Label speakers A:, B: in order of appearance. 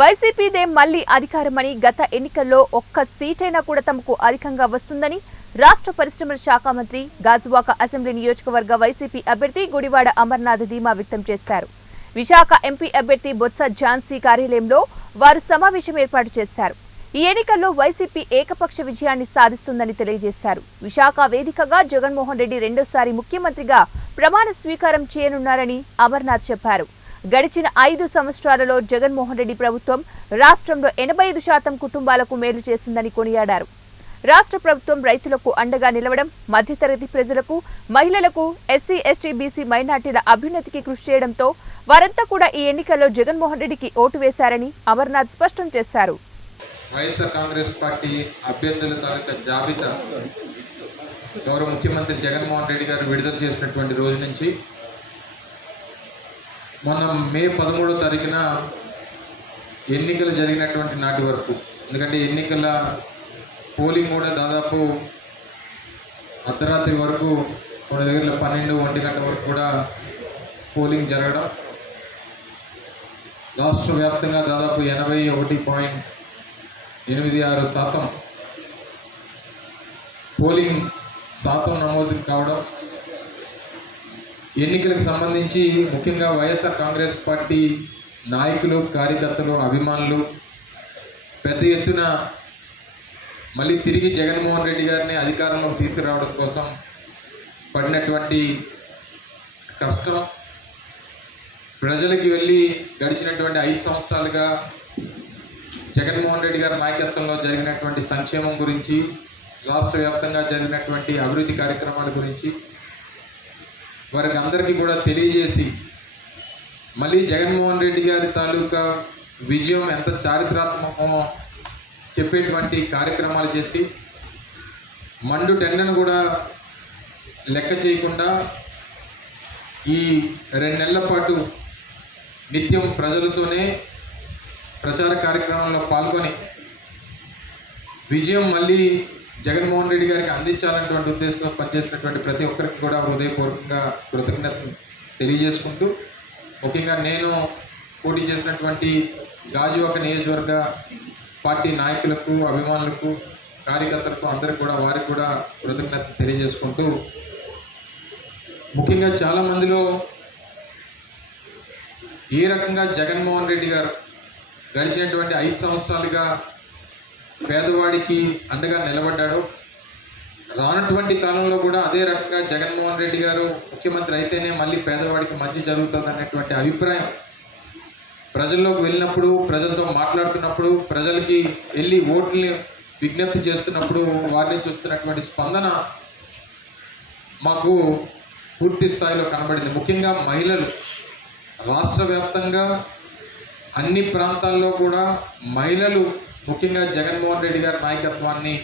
A: వైసీపీదే మళ్ళీ అధికారమని గత ఎన్నికల్లో ఒక్క సీటైనా కూడా తమకు అధికంగా వస్తుందని రాష్ట్ర పరిశ్రమల శాఖ మంత్రి గాజువాక అసెంబ్లీ నియోజకవర్గ వైసీపీ అభ్యర్థి గుడివాడ అమర్నాథ్ ధీమా వ్యక్తం చేశారు. విశాఖ ఎంపీ అభ్యర్థి బొత్స ఝాన్సీ కార్యాలయంలో వారు సమావేశం ఏర్పాటు చేశారు. ఈ ఎన్నికల్లో వైసీపీ ఏకపక్ష విజయాన్ని సాధిస్తుందని తెలియజేశారు. విశాఖ వేదికగా జగన్మోహన్ రెడ్డి రెండోసారి ముఖ్యమంత్రిగా ప్రమాణ స్వీకారం చేయనున్నారని అమర్నాథ్ చెప్పారు. గడిచిన ఐదు సంవత్సరాలలో జగన్మోహన్ రెడ్డి ప్రభుత్వం రాష్ట్రంలో ఎనభై ఐదు శాతం కుటుంబాలకు మేలు చేసిందని కొనియాడారు. రాష్ట్ర ప్రభుత్వం రైతులకు అండగా నిలవడం మధ్యతరగతి ప్రజలకు మహిళలకు ఎస్సీ ఎస్టీ బీసీ మైనార్టీల అభ్యున్నతికి కృషి చేయడంతో వారంతా కూడా ఈ ఎన్నికల్లో జగన్మోహన్ రెడ్డికి ఓటు వేశారని అమర్నాథ్ స్పష్టం చేశారు.
B: వైఎస్ఆర్ కాంగ్రెస్ పార్టీ అభ్యర్థుల తాలూకా జాబితా గౌరవ ముఖ్యమంత్రి జగన్మోహన్ రెడ్డి గారు విడుదల చేసినటువంటి రోజు నుంచి మొన్న మే పదమూడో తారీఖున ఎన్నికలు జరిగినటువంటి నాటి వరకు ఎందుకంటే ఎన్నికల పోలింగ్ కూడా దాదాపు అర్ధరాత్రి వరకు కొన్ని దగ్గర పన్నెండు ఒంటి గంట వరకు కూడా పోలింగ్ జరగడం. రాష్ట్ర వ్యాప్తంగా దాదాపు ఎనభై ఒకటి పాయింట్ ఎనిమిది ఆరు శాతం పోలింగ్ శాతం నమోదు కావడం ఎన్నికలకు సంబంధించి ముఖ్యంగా వైఎస్ఆర్ కాంగ్రెస్ పార్టీ నాయకులు కార్యకర్తలు అభిమానులు పెద్ద ఎత్తున మళ్ళీ తిరిగి జగన్మోహన్ రెడ్డి గారిని అధికారంలోకి తీసుకురావడం కోసం పడినటువంటి కష్టం. ప్రజలకి వెళ్ళి గడిచినటువంటి ఐదు సంవత్సరాలుగా జగన్మోహన్ రెడ్డి గారి నాయకత్వంలో జరిగినటువంటి సంక్షేమం గురించి రాష్ట్ర వ్యాప్తంగా జరిగినటువంటి అభివృద్ధి కార్యక్రమాల గురించి వారికి అందరికీ కూడా తెలియజేసి మళ్ళీ జగన్మోహన్ రెడ్డి గారి తాలూకా విజయం ఎంత చారిత్రాత్మకమో చెప్పేటువంటి కార్యక్రమాలు చేసి మండు టెండను కూడా లెక్క చేయకుండా ఈ రెండు నెలల పాటు నిత్యం ప్రజలతోనే ప్రచార కార్యక్రమంలో పాల్గొని విజయం మళ్ళీ జగన్మోహన్ రెడ్డి గారికి అందించాలన్నటువంటి ఉద్దేశంతో పనిచేసినటువంటి ప్రతి ఒక్కరికి కూడా హృదయపూర్వకంగా కృతజ్ఞత తెలియజేసుకుంటూ ముఖ్యంగా నేను పోటీ చేసినటువంటి గాజువాక నియోజకవర్గ పార్టీ నాయకులకు అభిమానులకు కార్యకర్తలకు అందరికి కూడా వారికి కూడా కృతజ్ఞత తెలియజేసుకుంటూ ముఖ్యంగా చాలామందిలో ఏ రకంగా జగన్మోహన్ రెడ్డి గారు గడిచినటువంటి ఐదు సంవత్సరాలుగా పేదవాడికి అండగా నిలబడ్డాడు. రానటువంటి కాలంలో కూడా అదే రకంగా జగన్మోహన్ రెడ్డి గారు ముఖ్యమంత్రి అయితేనే మళ్ళీ పేదవాడికి మంచి జరుగుతుంది అనేటువంటి అభిప్రాయం. ప్రజల్లోకి వెళ్ళినప్పుడు ప్రజలతో మాట్లాడుతున్నప్పుడు ప్రజలకి వెళ్ళి ఓట్లని విజ్ఞప్తి చేస్తున్నప్పుడు వారిని చూస్తున్నటువంటి స్పందన మాకు పూర్తి స్థాయిలో కనబడింది. ముఖ్యంగా మహిళలు. రాష్ట్ర వ్యాప్తంగా అన్ని ప్రాంతాల్లో కూడా మహిళలు ముఖ్యంగా జగన్మోహన్ రెడ్డి గారి నాయకత్వాన్ని